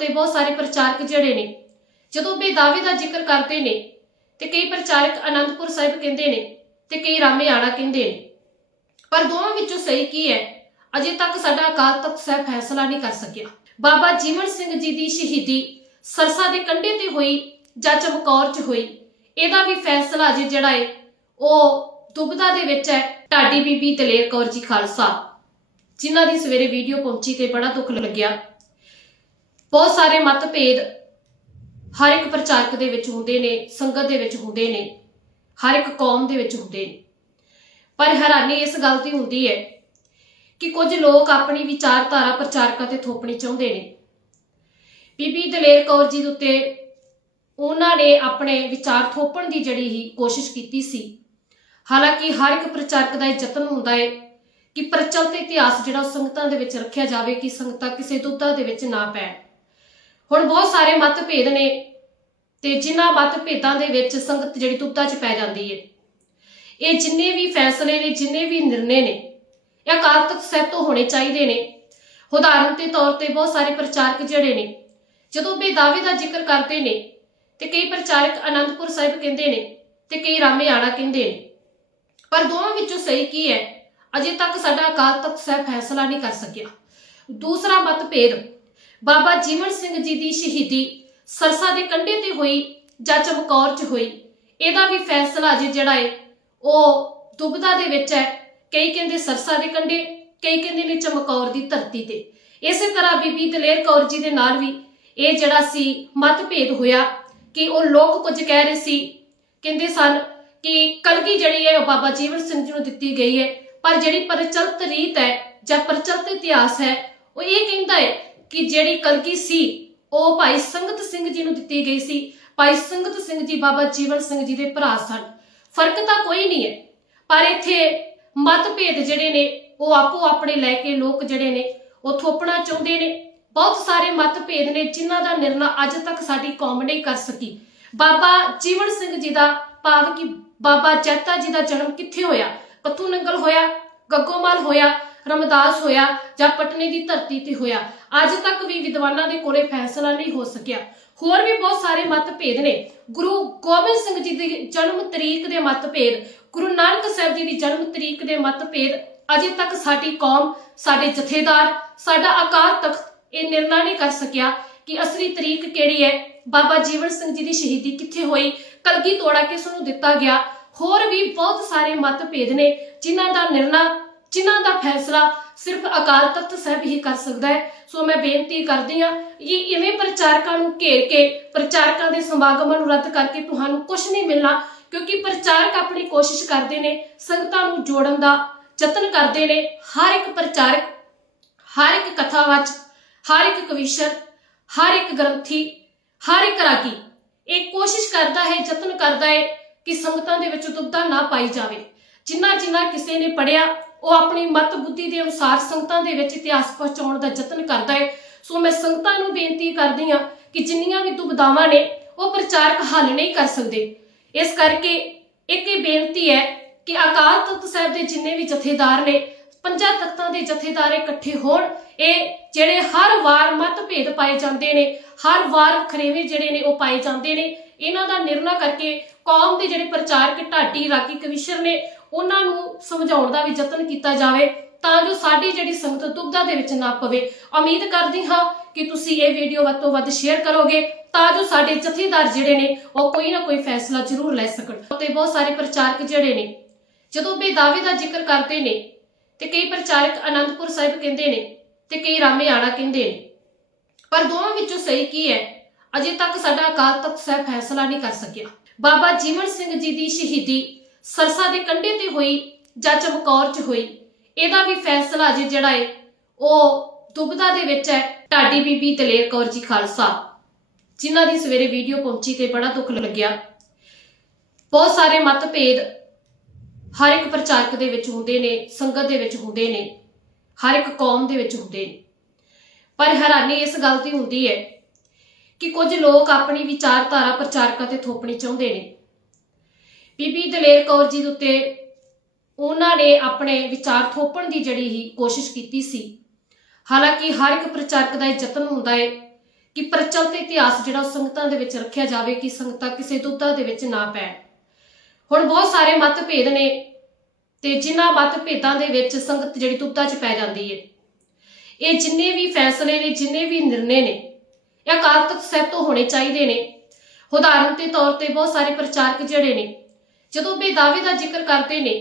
ਤੇ ਬਹੁਤ ਸਾਰੇ ਪ੍ਰਚਾਰਕ ਜਿਹੜੇ ਨੇ ਜਦੋਂ ਬੇਦਾਵੇ ਦਾ ਜ਼ਿਕਰ ਕਰਦੇ ਨੇ ਤੇ ਕਈ ਪ੍ਰਚਾਰਕ ਅਨੰਦਪੁਰ ਸਾਹਿਬ ਕਹਿੰਦੇ ਨੇ ਤੇ ਕਈ ਰਾਮੇਆਣਾ ਕਹਿੰਦੇ ਨੇ ਪਰ ਦੋਵਾਂ ਵਿੱਚੋਂ ਸਹੀ ਕੀ ਹੈ ਅਜੇ ਤੱਕ ਸਾਡਾ ਅਕਾਲ ਤਖਤ ਸਾਹਿਬ ਫੈਸਲਾ ਨਹੀਂ ਕਰ ਸਕਿਆ ਬਾਬਾ ਜੀਵਨ ਸਿੰਘ ਜੀ ਦੀ ਸ਼ਹੀਦੀ ਸਰਸਾ ਦੇ ਕੰਢੇ ਤੇ ਹੋਈ ਜਾਂ ਚਮਕੌਰ 'ਚ ਹੋਈ ਇਹਦਾ ਵੀ ਫੈਸਲਾ ਅਜੇ ਜਿਹੜਾ ਹੈ ਉਹ ਦੁਬਦਾ ਦੇ ਵਿੱਚ ਹੈ ਢਾਡੀ ਬੀਬੀ ਤਲੇਰ ਕੌਰ ਜੀ ਖਾਲਸਾ ਜਿਨ੍ਹਾਂ ਦੀ ਸਵੇਰੇ ਵੀਡੀਓ ਪਹੁੰਚੀ ਤੇ ਬੜਾ ਦੁੱਖ ਲੱਗਿਆ ਬਹੁਤ ਸਾਰੇ ਮਤਭੇਦ ਹਰ ਇੱਕ ਪ੍ਰਚਾਰਕ ਦੇ ਵਿੱਚ ਹੁੰਦੇ ਨੇ ਸੰਗਤ ਦੇ ਵਿੱਚ ਹੁੰਦੇ ਨੇ ਹਰ ਇੱਕ ਕੌਮ ਦੇ ਵਿੱਚ ਹੁੰਦੇ ਨੇ ਪਰ ਹੈਰਾਨੀ ਇਸ ਗੱਲ ਦੀ ਹੁੰਦੀ ਹੈ ਕਿ ਕੁਝ ਲੋਕ ਆਪਣੀ ਵਿਚਾਰਧਾਰਾ ਪ੍ਰਚਾਰਕਾਂ ਤੇ ਥੋਪਣੀ ਚਾਹੁੰਦੇ ਨੇ ਬੀਬੀ ਦਲੇਰ ਕੌਰ ਜੀ ਦੇ ਉੱਤੇ ਉਹਨਾਂ ਨੇ ਆਪਣੇ ਵਿਚਾਰ ਥੋਪਣ ਦੀ ਜਿਹੜੀ ਹੀ ਕੋਸ਼ਿਸ਼ ਕੀਤੀ ਸੀ ਹਾਲਾਂਕਿ ਹਰ ਇੱਕ ਪ੍ਰਚਾਰਕ ਦਾ ਇਹ ਯਤਨ ਹੁੰਦਾ ਹੈ ਕਿ ਪ੍ਰਚਲਿਤ ਇਤਿਹਾਸ ਜਿਹੜਾ ਸੰਗਤਾਂ ਦੇ ਵਿੱਚ ਰੱਖਿਆ ਜਾਵੇ ਕਿ ਸੰਗਤਾਂ ਕਿਸੇ ਦੁੱਧਾ ਦੇ ਵਿੱਚ ਨਾ ਪੈਣ ਹੁਣ ਬਹੁਤ ਸਾਰੇ ਮਤਭੇਦ ਨੇ ਤੇ ਜਿਨ੍ਹਾਂ ਮਤਭੇਦਾਂ ਦੇ ਵਿੱਚ ਸੰਗਤ ਜਿਹੜੀ ਤੁਪਤਾ 'ਚ ਪੈ ਜਾਂਦੀ ਏ ਇਹ ਜਿੰਨੇ ਵੀ ਫੈਸਲੇ ਨੇ ਜਿੰਨੇ ਵੀ ਨਿਰਣੇ ਨੇ ਇਹ ਕਾਰਤਕ ਸਹਿਤ ਤੋਂ ਹੋਣੇ ਚਾਹੀਦੇ ਨੇ ਉਦਾਹਰਨ ਦੇ ਤੌਰ ਤੇ ਬਹੁਤ ਸਾਰੇ ਪ੍ਰਚਾਰਕ ਜਿਹੜੇ ਨੇ ਜਦੋਂ ਬੇਦਾਵੇ ਦਾ ਜ਼ਿਕਰ ਕਰਦੇ ਨੇ ਤੇ ਕਈ ਪ੍ਰਚਾਰਕ ਅਨੰਦਪੁਰ ਸਾਹਿਬ ਕਹਿੰਦੇ ਨੇ ਤੇ ਕਈ ਰਾਮੇਆਣਾ ਕਹਿੰਦੇ ਨੇ ਪਰ ਦੋਵਾਂ ਵਿੱਚੋਂ ਸਹੀ ਕੀ ਹੈ ਅਜੇ ਤੱਕ ਸਾਡਾ ਕਾਰਤਕ ਸਹਿ ਫੈਸਲਾ ਨਹੀਂ ਕਰ ਸਕਿਆ ਦੂਸਰਾ ਮਤਭੇਦ ਬਾਬਾ ਜੀਵਨ ਸਿੰਘ ਜੀ ਦੀ ਸ਼ਹੀਦੀ ਸਰਸਾ ਦੇ ਕੰਢੇ ਤੇ ਹੋਈ ਜਾਂ ਚਮਕੌਰ 'ਚ ਹੋਈ ਇਹਦਾ ਵੀ ਫੈਸਲਾ ਜੀ ਜਿਹੜਾ ਹੈ ਉਹ ਦੁਬਦਾ ਦੇ ਵਿੱਚ ਹੈ ਕਈ ਕਹਿੰਦੇ ਸਰਸਾ ਦੇ ਕੰਢੇ ਕਈ ਕਹਿੰਦੇ ਨੇ ਚਮਕੌਰ ਦੀ ਧਰਤੀ ਤੇ ਇਸੇ ਤਰ੍ਹਾਂ ਬੀਬੀ ਦਲੇਰ ਕੌਰ ਜੀ ਦੇ ਨਾਲ ਵੀ ਇਹ ਜਿਹੜਾ ਸੀ ਮਤਭੇਦ ਹੋਇਆ ਕਿ ਉਹ ਲੋਕ ਕੁਝ ਕਹਿ ਰਹੇ ਸੀ ਕਹਿੰਦੇ ਸਨ ਕਿ ਕਲਗੀ ਜਿਹੜੀ ਹੈ ਉਹ ਬਾਬਾ ਜੀਵਨ ਸਿੰਘ ਜੀ ਨੂੰ ਦਿੱਤੀ ਗਈ ਹੈ ਪਰ ਜਿਹੜੀ ਪ੍ਰਚਲਿਤ ਰੀਤ ਹੈ ਜਾਂ ਪ੍ਰਚਲਿਤ ਇਤਿਹਾਸ ਹੈ ਉਹ ਇਹ ਕਹਿੰਦਾ ਹੈ ਕਿ ਜਿਹੜੀ ਕਲਕੀ ਸੀ ਉਹ ਭਾਈ ਸੰਗਤ ਸਿੰਘ ਜੀ ਨੂੰ ਦਿੱਤੀ ਗਈ ਸੀ ਭਾਈ ਸੰਗਤ ਸਿੰਘ ਜੀ ਬਾਬਾ ਜੀਵਨ ਸਿੰਘ ਜੀ ਦੇ ਭਰਾ ਸਨ ਫਰਕ ਤਾਂ ਕੋਈ ਨਹੀਂ ਹੈ ਪਰ ਇੱਥੇ ਮਤਭੇਦ ਜਿਹੜੇ ਨੇ ਉਹ ਆਪੋ ਆਪਣੇ ਲੈ ਕੇ ਲੋਕ ਜਿਹੜੇ ਨੇ ਉਹ ਥੋਪਣਾ ਚਾਹੁੰਦੇ ਨੇ ਬਹੁਤ ਸਾਰੇ ਮਤਭੇਦ ਨੇ ਜਿਨ੍ਹਾਂ ਦਾ ਨਿਰਣਾ ਅੱਜ ਤੱਕ ਸਾਡੀ ਕੌਮ ਨਹੀਂ ਕਰ ਸਕੀ ਬਾਬਾ ਜੀਵਨ ਸਿੰਘ ਜੀ ਦਾ ਭਾਵ ਕਿ ਬਾਬਾ ਜੱਤਾ ਜੀ ਦਾ ਜਨਮ ਕਿੱਥੇ ਹੋਇਆ ਕਤੂ ਨੰਗਲ ਹੋਇਆ ਗੱਗੋਮਾਲ ਹੋਇਆ ਰਮਦਾਸ ਹੋਇਆ ਜਾਂ ਪਟਨੇ ਦੀ ਧਰਤੀ ਤੇ ਹੋਇਆ ਅੱਜ ਤੱਕ ਵੀ ਵਿਦਵਾਨਾਂ ਦੇ ਕੋਲੇ ਫੈਸਲਾ ਨਹੀਂ ਹੋ ਸਕਿਆ ਹੋਰ ਵੀ ਬਹੁਤ ਸਾਰੇ ਮਤਭੇਦ ਨੇ ਗੁਰੂ ਗੋਬਿੰਦ ਸਿੰਘ ਜੀ ਦੀ ਜਨਮ ਤਰੀਕ ਦੇ ਮਤਭੇਦ ਗੁਰੂ ਨਾਨਕ ਸਾਹਿਬ ਜੀ ਦੀ ਜਨਮ ਤਰੀਕ ਦੇ ਮਤਭੇਦ ਅਜੇ ਤੱਕ ਸਾਡੀ ਕੌਮ ਸਾਡੇ ਜਥੇਦਾਰ ਸਾਡਾ ਆਕਾਰ ਤਖਤ ਇਹ ਨਿਰਣਾ ਨਹੀਂ ਕਰ ਸਕਿਆ ਕਿ ਅਸਲੀ ਤਰੀਕ ਕਿਹੜੀ ਹੈ ਬਾਬਾ ਜੀਵਨ ਸਿੰਘ ਜੀ ਦੀ ਸ਼ਹੀਦੀ ਕਿੱਥੇ ਹੋਈ ਕਲਗੀ ਤੋੜਾ ਕਿਸ ਨੂੰ ਦਿੱਤਾ ਗਿਆ ਹੋਰ ਵੀ ਬਹੁਤ ਸਾਰੇ ਮਤਭੇਦ ਨੇ ਜਿਨ੍ਹਾਂ ਦਾ ਨਿਰਣਾ ਜਿਨ੍ਹਾਂ ਦਾ ਫੈਸਲਾ ਸਿਰਫ ਅਕਾਲ ਤਖਤ ਸਾਹਿਬ ਹੀ ਕਰ ਸਕਦਾ ਹੈ ਸੋ ਮੈਂ ਬੇਨਤੀ ਕਰਦੀ ਆ ਕਿ ਇਵੇਂ ਪ੍ਰਚਾਰਕਾਂ ਨੂੰ ਘੇਰ ਕੇ ਪ੍ਰਚਾਰਕਾਂ ਦੇ ਸਮਾਗਮਾਂ ਨੂੰ ਰੱਦ ਕਰਕੇ ਤੁਹਾਨੂੰ ਕੁਝ ਨਹੀਂ ਮਿਲਣਾ ਕਿਉਂਕਿ ਪ੍ਰਚਾਰਕ ਆਪਣੀ ਕੋਸ਼ਿਸ਼ ਕਰਦੇ ਨੇ ਸੰਗਤਾਂ ਨੂੰ ਜੋੜਨ ਦਾ ਯਤਨ ਕਰਦੇ ਨੇ ਹਰ ਇੱਕ ਪ੍ਰਚਾਰਕ ਹਰ ਇੱਕ ਕਥਾਵਾਚ ਹਰ ਇੱਕ ਕਵੀਸ਼ਰ ਹਰ ਇੱਕ ਗ੍ਰੰਥੀ ਹਰ ਇੱਕ ਰਾਗੀ ਇਹ ਕੋਸ਼ਿਸ਼ ਕਰਦਾ ਹੈ ਯਤਨ ਕਰਦਾ ਹੈ ਕਿ ਸੰਗਤਾਂ ਦੇ ਵਿੱਚ ਦੁਬਧਾ ਨਾ ਪਾਈ ਜਾਵੇ ਜਿੰਨਾ ਜਿੰਨਾ ਕਿਸੇ ਨੇ ਪੜਿਆ ਉਹ ਆਪਣੀ ਮਤ ਬੁੱਧੀ ਦੇ ਅਨੁਸਾਰ ਸੰਗਤਾਂ ਦੇ ਵਿੱਚ ਇਤਿਹਾਸ ਪਹੁੰਚਾਉਣ ਦਾ ਯਤਨ ਕਰਦਾ ਹੈ ਸੋ ਮੈਂ ਸੰਗਤਾਂ ਨੂੰ ਬੇਨਤੀ ਕਰਦੀ ਹਾਂ ਕਿ ਜਿੰਨੀਆਂ ਵੀ ਦੁਬਦਾਵਾਂ ਨੇ ਉਹ ਪ੍ਰਚਾਰਕ ਹੱਲ ਨਹੀਂ ਕਰ ਸਕਦੇ ਇਸ ਕਰਕੇ ਇੱਕ ਹੀ ਬੇਨਤੀ ਹੈ ਕਿ ਅਕਾਲ ਤਖਤ ਸਾਹਿਬ ਦੇ ਜਿੰਨੇ ਵੀ ਜਥੇਦਾਰ ਨੇ ਪੰਜਾਂ ਤਖਤਾਂ ਦੇ ਜਥੇਦਾਰ ਇਕੱਠੇ ਹੋਣ ਇਹ ਜਿਹੜੇ ਹਰ ਵਾਰ ਮਤਭੇਦ ਪਾਏ ਜਾਂਦੇ ਨੇ ਹਰ ਵਾਰ ਖਰੇਵੇਂ ਜਿਹੜੇ ਨੇ ਉਹ ਪਾਏ ਜਾਂਦੇ ਨੇ ਇਹਨਾਂ ਦਾ ਨਿਰਣਾ ਕਰਕੇ ਕੌਮ ਦੇ ਜਿਹੜੇ ਪ੍ਰਚਾਰਕ ਢਾਟੀ ਰਾਕੀ ਕਮਿਸ਼ਨ ਨੇ ਉਹਨਾਂ ਨੂੰ ਸਮਝਾਉਣ ਦਾ ਵੀ ਯਤਨ ਕੀਤਾ ਜਾਵੇ ਤਾਂ ਜੋ ਸਾਡੀ ਜਿਹੜੀ ਸੰਗਤ ਦੁਬਦਾ ਦੇ ਵਿੱਚ ਨਾ ਪਵੇ ਉਮੀਦ ਕਰਦੀ ਹਾਂ ਕਿ ਤੁਸੀਂ ਇਹ ਵੀਡੀਓ ਵੱਧ ਤੋਂ ਵੱਧ ਸ਼ੇਅਰ ਕਰੋਗੇ ਤਾਂ ਜੋ ਸਾਡੇ ਜਥੇਦਾਰ ਜਿਹੜੇ ਨੇ ਉਹ ਕੋਈ ਨਾ ਕੋਈ ਫੈਸਲਾ ਜ਼ਰੂਰ ਲੈ ਸਕਣ ਤੇ ਬਹੁਤ ਸਾਰੇ ਪ੍ਰਚਾਰਕ ਜਿਹੜੇ ਨੇ ਜਦੋਂ ਬੇਦਾਵੇ ਦਾ ਜ਼ਿਕਰ ਕਰਦੇ ਨੇ ਤੇ ਕਈ ਪ੍ਰਚਾਰਕ ਅਨੰਦਪੁਰ ਸਾਹਿਬ ਕਹਿੰਦੇ ਨੇ ਤੇ ਕਈ ਰਾਮੇ ਰਾਮੇਆਣਾ ਕਹਿੰਦੇ ਨੇ ਪਰ ਦੋਵਾਂ ਵਿੱਚੋਂ ਸਹੀ ਕੀ ਹੈ ਅਜੇ ਤੱਕ ਸਾਡਾ ਅਕਾਲ ਤਖਤ ਸਾਹਿਬ ਫੈਸਲਾ ਨਹੀਂ ਕਰ ਸਕਿਆ ਬਾਬਾ ਜੀਵਨ ਸਿੰਘ ਜੀ ਦੀ ਸ਼ਹੀਦੀ ਸਰਸਾ ਦੇ ਕੰਢੇ ਤੇ ਹੋਈ ਜਾਂ ਚਮਕੌਰ 'ਚ ਹੋਈ ਇਹਦਾ ਵੀ ਫੈਸਲਾ ਅਜੇ ਜਿਹੜਾ ਏ ਉਹ ਦੁਬਦਾ ਦੇ ਵਿੱਚ ਹੈ ਢਾਡੀ ਬੀਬੀ ਤਲੇਰ ਕੌਰ ਜੀ ਖਾਲਸਾ ਜਿਨ੍ਹਾਂ ਦੀ ਸਵੇਰੇ ਵੀਡੀਓ ਪਹੁੰਚੀ ਤੇ ਬੜਾ ਦੁੱਖ ਲੱਗਿਆ ਬਹੁਤ ਸਾਰੇ ਮਤਭੇਦ ਹਰ ਇੱਕ ਪ੍ਰਚਾਰਕ ਦੇ ਵਿੱਚ ਹੁੰਦੇ ਨੇ ਸੰਗਤ ਦੇ ਵਿੱਚ ਹੁੰਦੇ ਨੇ ਹਰ ਇੱਕ ਕੌਮ ਦੇ ਵਿੱਚ ਹੁੰਦੇ ਨੇ ਪਰ ਹੈਰਾਨੀ ਇਸ ਗੱਲ ਦੀ ਹੁੰਦੀ ਹੈ ਕਿ ਕੁਝ ਲੋਕ ਆਪਣੀ ਵਿਚਾਰਧਾਰਾ ਪ੍ਰਚਾਰਕਾਂ ਤੇ ਥੋਪਣੀ ਚਾਹੁੰਦੇ ਨੇ ਬੀਬੀ ਦਲੇਰ ਕੌਰ ਜੀ ਦੇ ਉੱਤੇ ਉਹਨਾਂ ਨੇ ਆਪਣੇ ਵਿਚਾਰ ਥੋਪਣ ਦੀ ਜਿਹੜੀ ਹੀ ਕੋਸ਼ਿਸ਼ ਕੀਤੀ ਸੀ ਹਾਲਾਂਕਿ ਹਰ ਇੱਕ ਪ੍ਰਚਾਰਕ ਦਾ ਇਹ ਯਤਨ ਹੁੰਦਾ ਹੈ ਕਿ ਪ੍ਰਚਲਿਤ ਇਤਿਹਾਸ ਜਿਹੜਾ ਸੰਗਤਾਂ ਦੇ ਵਿੱਚ ਰੱਖਿਆ ਜਾਵੇ ਕਿ ਸੰਗਤਾਂ ਕਿਸੇ ਦੁੱਧਾ ਦੇ ਵਿੱਚ ਨਾ ਪੈਣ ਹੁਣ ਬਹੁਤ ਸਾਰੇ ਮਤਭੇਦ ਨੇ ਤੇ ਜਿਨ੍ਹਾਂ ਮਤਭੇਦਾਂ ਦੇ ਵਿੱਚ ਸੰਗਤ ਜਿਹੜੀ ਦੁੱਧਾ 'ਚ ਪੈ ਜਾਂਦੀ ਹੈ ਇਹ ਜਿੰਨੇ ਵੀ ਫੈਸਲੇ ਨੇ ਜਿੰਨੇ ਵੀ ਨਿਰਣੇ ਨੇ ਇਹ ਕਾਰਤਕ ਸਾਹਿਬ ਤੋਂ ਹੋਣੇ ਚਾਹੀਦੇ ਨੇ ਉਦਾਹਰਨ ਦੇ ਤੌਰ ਤੇ ਬਹੁਤ ਸਾਰੇ ਪ੍ਰਚਾਰਕ ਜਿਹੜੇ ਨੇ ਜਦੋਂ ਬੇਦਾਵੇ ਦਾ ਜ਼ਿਕਰ ਕਰਦੇ ਨੇ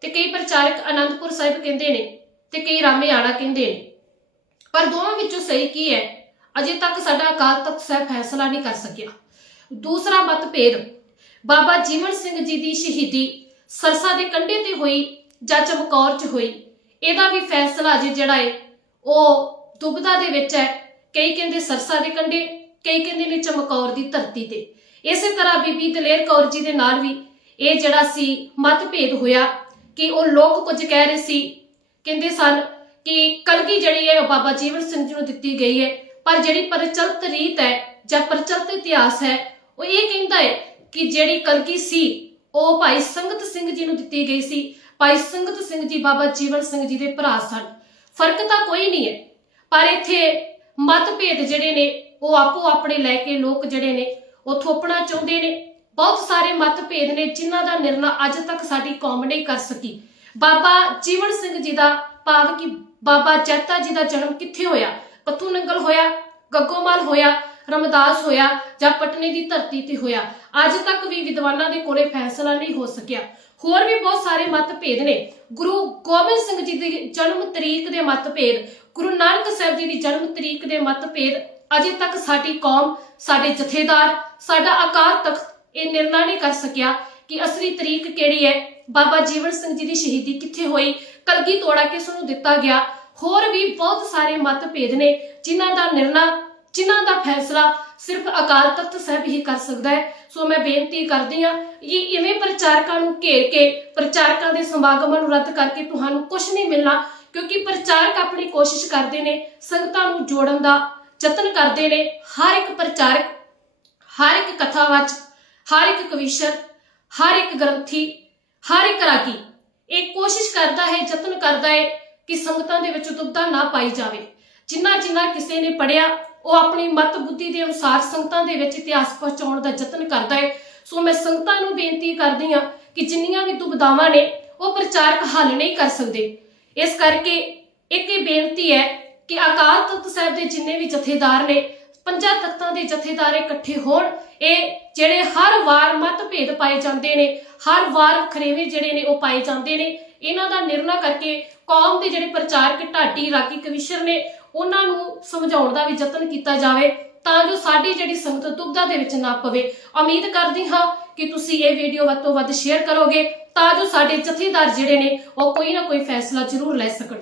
ਤੇ ਕਈ ਪ੍ਰਚਾਰਕ ਅਨੰਦਪੁਰ ਸਾਹਿਬ ਕਹਿੰਦੇ ਨੇ ਤੇ ਕਈ ਰਾਮੇਆਣਾ ਕਹਿੰਦੇ ਨੇ ਪਰ ਦੋਵਾਂ ਵਿੱਚੋਂ ਸਹੀ ਕੀ ਹੈ ਅਜੇ ਤੱਕ ਸਾਡਾ ਅਕਾਲ ਤਖਤ ਸਾਹਿਬ ਫੈਸਲਾ ਨਹੀਂ ਕਰ ਸਕਿਆ ਦੂਸਰਾ ਮਤਭੇਦ ਬਾਬਾ ਜੀਵਨ ਸਿੰਘ ਜੀ ਦੀ ਸ਼ਹੀਦੀ ਸਰਸਾ ਦੇ ਕੰਢੇ ਤੇ ਹੋਈ ਜਾਂ ਚਮਕੌਰ 'ਚ ਹੋਈ ਇਹਦਾ ਵੀ ਫੈਸਲਾ ਅਜੇ ਜਿਹੜਾ ਹੈ ਉਹ ਦੁਬਦਾ ਦੇ ਵਿੱਚ ਹੈ ਕਈ ਕਹਿੰਦੇ ਸਰਸਾ ਦੇ ਕੰਢੇ ਕਈ ਕਹਿੰਦੇ ਨੇ ਚਮਕੌਰ ਦੀ ਧਰਤੀ ਤੇ ਇਸੇ ਤਰ੍ਹਾਂ ਬੀਬੀ ਦਲੇਰ ਕੌਰ ਜੀ ਦੇ ਨਾਲ ਵੀ ਇਹ ਜਿਹੜਾ ਸੀ ਮਤਭੇਦ ਹੋਇਆ ਕਿ ਉਹ ਲੋਕ ਕੁਝ ਕਹਿ ਰਹੇ ਸੀ ਕਹਿੰਦੇ ਸਨ ਕਿ ਕਲਗੀ ਜਿਹੜੀ ਹੈ ਉਹ ਬਾਬਾ ਜੀਵਨ ਸਿੰਘ ਜੀ ਨੂੰ ਦਿੱਤੀ ਗਈ ਹੈ ਪਰ ਜਿਹੜੀ ਪ੍ਰਚਲਿਤ ਰੀਤ ਹੈ ਜਾਂ ਪ੍ਰਚਲਿਤ ਇਤਿਹਾਸ ਹੈ ਉਹ ਇਹ ਕਹਿੰਦਾ ਹੈ ਕਿ ਜਿਹੜੀ ਕਲਗੀ ਸੀ ਉਹ ਭਾਈ ਸੰਗਤ ਸਿੰਘ ਜੀ ਨੂੰ ਦਿੱਤੀ ਗਈ ਸੀ ਭਾਈ ਸੰਗਤ ਸਿੰਘ ਜੀ ਬਾਬਾ ਜੀਵਨ ਸਿੰਘ ਜੀ ਦੇ ਭਰਾ ਸਨ ਫਰਕ ਤਾਂ ਕੋਈ ਨਹੀਂ ਹੈ ਪਰ ਇੱਥੇ ਮਤਭੇਦ ਜਿਹੜੇ ਨੇ ਉਹ ਆਪੋ ਆਪਣੇ ਲੈ ਕੇ ਲੋਕ ਜਿਹੜੇ ਨੇ ਉਹ ਥੋਪਣਾ ਚਾਹੁੰਦੇ ਨੇ ਬਹੁਤ ਸਾਰੇ ਮਤਭੇਦ ਨੇ ਜਿਨ੍ਹਾਂ ਦਾ ਨਿਰਣਾ ਅੱਜ ਤੱਕ ਸਾਡੀ ਕੌਮ ਨਹੀਂ ਕਰ ਸਕੀ ਬਾਬਾ ਜੀਵਨ ਸਿੰਘ ਜੀ ਦਾ ਭਾਵ ਕਿ ਬਾਬਾ ਜੱਤਾ ਜੀ ਦਾ ਜਨਮ ਕਿੱਥੇ ਹੋਇਆ ਕਤੂ ਨੰਗਲ ਹੋਇਆ ਗੱਗੋਮਾਲ ਹੋਇਆ ਰਮਦਾਸ ਹੋਇਆ ਜਾਂ ਪਟਨੇ ਦੀ ਧਰਤੀ ਤੇ ਹੋਇਆ ਅੱਜ ਤੱਕ ਵੀ ਵਿਦਵਾਨਾਂ ਦੇ ਕੋਲੇ ਫੈਸਲਾ ਨਹੀਂ ਹੋ ਸਕਿਆ ਹੋਰ ਵੀ ਬਹੁਤ ਸਾਰੇ ਮਤਭੇਦ ਨੇ ਗੁਰੂ ਗੋਬਿੰਦ ਸਿੰਘ ਜੀ ਦੀ ਜਨਮ ਤਰੀਕ ਦੇ ਮਤਭੇਦ ਗੁਰੂ ਨਾਨਕ ਸਾਹਿਬ ਜੀ ਦੀ ਜਨਮ ਤਰੀਕ ਦੇ ਮਤਭੇਦ ਅਜੇ ਤੱਕ ਸਾਡੀ ਕੌਮ ਸਾਡੇ ਜਥੇਦਾਰ ਸਾਡਾ ਆਕਾਰ ਤਖਤ ਇਹ ਨਿਰਣਾ ਨਹੀਂ ਕਰ ਸਕਿਆ ਕਿ ਅਸਲੀ ਤਰੀਕ ਕਿਹੜੀ ਹੈ ਬਾਬਾ ਜੀਵਨ ਸਿੰਘ ਜੀ ਦੀ ਸ਼ਹੀਦੀ ਕਿੱਥੇ ਹੋਈ ਕਲਗੀ ਤੋੜਾ ਕਿਸ ਨੂੰ ਦਿੱਤਾ ਗਿਆ ਹੋਰ ਵੀ ਬਹੁਤ ਸਾਰੇ ਮਤਭੇਦ ਨੇ ਜਿਨ੍ਹਾਂ ਦਾ ਨਿਰਣਾ ਜਿਨ੍ਹਾਂ ਦਾ ਫੈਸਲਾ ਸਿਰਫ ਅਕਾਲ ਤਖਤ ਸਾਹਿਬ ਹੀ ਕਰ ਸਕਦਾ ਹੈ ਸੋ ਮੈਂ ਬੇਨਤੀ ਕਰਦੀ ਆ ਇਹ ਇਵੇਂ ਪ੍ਰਚਾਰਕਾਂ ਨੂੰ ਘੇਰ ਕੇ ਪ੍ਰਚਾਰਕਾਂ ਦੇ ਸਮਾਗਮਾਂ ਨੂੰ ਰੱਦ ਕਰਕੇ ਤੁਹਾਨੂੰ ਕੁਝ ਨਹੀਂ ਮਿਲਣਾ ਕਿਉਂਕਿ ਪ੍ਰਚਾਰਕ ਆਪਣੀ ਕੋਸ਼ਿਸ਼ ਕਰਦੇ ਨੇ ਸੰਗਤਾਂ ਨੂੰ ਜੋੜਨ ਦਾ ਯਤਨ ਕਰਦੇ ਨੇ ਹਰ ਇੱਕ ਪ੍ਰਚਾਰਕ ਹਰ ਇੱਕ ਕਥਾਵਾਚ ਹਰ ਇੱਕ ਕਵੀਸ਼ਰ ਹਰ ਇੱਕ ਗ੍ਰੰਥੀ ਹਰ ਇੱਕ ਰਾਗੀ ਇਹ ਕੋਸ਼ਿਸ਼ ਕਰਦਾ ਹੈ ਯਤਨ ਕਰਦਾ ਹੈ ਕਿ ਸੰਗਤਾਂ ਦੇ ਵਿੱਚ ਦੁਬਧਾ ਨਾ ਪਾਈ ਜਾਵੇ ਜਿੰਨਾ ਜਿੰਨਾ ਕਿਸੇ ਨੇ ਪੜਿਆ ਉਹ ਆਪਣੀ ਮਤ ਬੁੱਧੀ ਦੇ ਅਨੁਸਾਰ ਸੰਗਤਾਂ ਦੇ ਵਿੱਚ ਇਤਿਹਾਸ ਪਹੁੰਚਾਉਣ ਦਾ ਯਤਨ ਕਰਦਾ ਹੈ ਸੋ ਮੈਂ ਸੰਗਤਾਂ ਨੂੰ ਬੇਨਤੀ ਕਰਦੀ ਹਾਂ ਕਿ ਜਿੰਨੀਆਂ ਵੀ ਦੁਬਦਾਵਾਂ ਨੇ ਉਹ ਪ੍ਰਚਾਰਕ ਹੱਲ ਨਹੀਂ ਕਰ ਸਕਦੇ ਇਸ ਕਰਕੇ ਇੱਕ ਹੀ ਬੇਨਤੀ ਹੈ ਕਿ ਅਕਾਲ ਤਖਤ ਸਾਹਿਬ ਦੇ ਜਿੰਨੇ ਵੀ ਜਥੇਦਾਰ ਨੇ ਪੰਜਾਂ ਤਖਤਾਂ ਦੇ ਜਥੇਦਾਰ ਇਕੱਠੇ ਹੋਣ ਇਹ ਜਿਹੜੇ ਹਰ ਵਾਰ ਮਤਭੇਦ ਪਾਏ ਜਾਂਦੇ ਨੇ ਹਰ ਵਾਰ ਖਰੇਵੇਂ ਜਿਹੜੇ ਨੇ ਉਹ ਪਾਏ ਜਾਂਦੇ ਨੇ ਇਹਨਾਂ ਦਾ ਨਿਰਣਾ ਕਰਕੇ ਕੌਮ ਦੇ ਜਿਹੜੇ ਪ੍ਰਚਾਰਕ ਢਾਟੀ ਰਾਕੀ ਕਮਿਸ਼ਨਰ ਨੇ ਉਹਨਾਂ ਨੂੰ ਸਮਝਾਉਣ ਦਾ ਵੀ ਯਤਨ ਕੀਤਾ ਜਾਵੇ ਤਾਂ ਜੋ ਸਾਡੀ ਜਿਹੜੀ ਸੰਗਤ ਦੁਬਦਾ ਦੇ ਵਿੱਚ ਨਾ ਪਵੇ ਉਮੀਦ ਕਰਦੀ ਹਾਂ ਕਿ ਤੁਸੀਂ ਇਹ ਵੀਡੀਓ ਵੱਧ ਤੋਂ ਵੱਧ ਸ਼ੇਅਰ ਕਰੋਗੇ ਤਾਂ ਜੋ ਸਾਡੇ ਜਥੇਦਾਰ ਜਿਹੜੇ ਨੇ ਉਹ ਕੋਈ ਨਾ ਕੋਈ ਫੈਸਲਾ ਜ਼ਰੂਰ ਲੈ ਸਕਣ